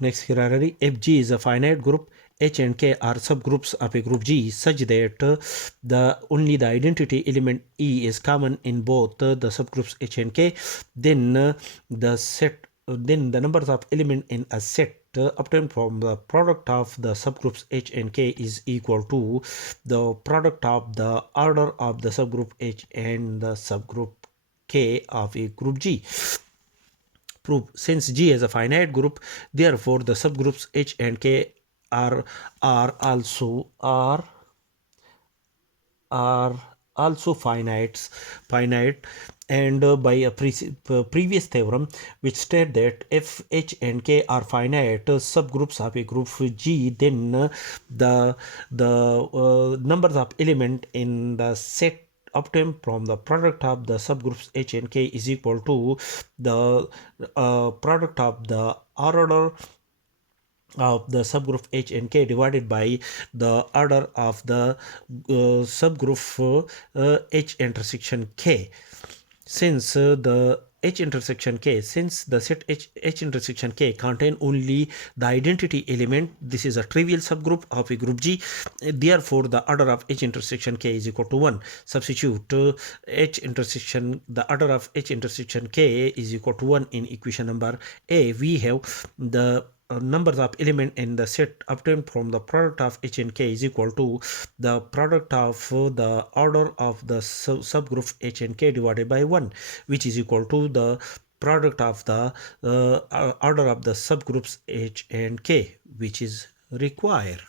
next hierarchy. If G is a finite group, H and K are subgroups of a group G such that the only the identity element E is common in both the subgroups H and K, then then the numbers of element in a set obtained from the product of the subgroups H and K is equal to the product of the order of the subgroup H and the subgroup K of a group G. Proof: since G is a finite group, therefore the subgroups H and K are also finite, and by a previous theorem which state that if H and K are finite subgroups of a group G, then the numbers of element in the set obtained from the product of the subgroups H and K is equal to the product of the order of the subgroup H and K divided by the order of the subgroup H intersection K. Since the set H intersection K contain only the identity element, this is a trivial subgroup of a group G. Therefore, the order of H intersection K is equal to 1. Substitute the order of H intersection K is equal to 1 in equation number A. We have the numbers of element in the set obtained from the product of H and K is equal to the product of the order of the subgroup H and K divided by 1, which is equal to the product of the order of the subgroups H and K, which is required.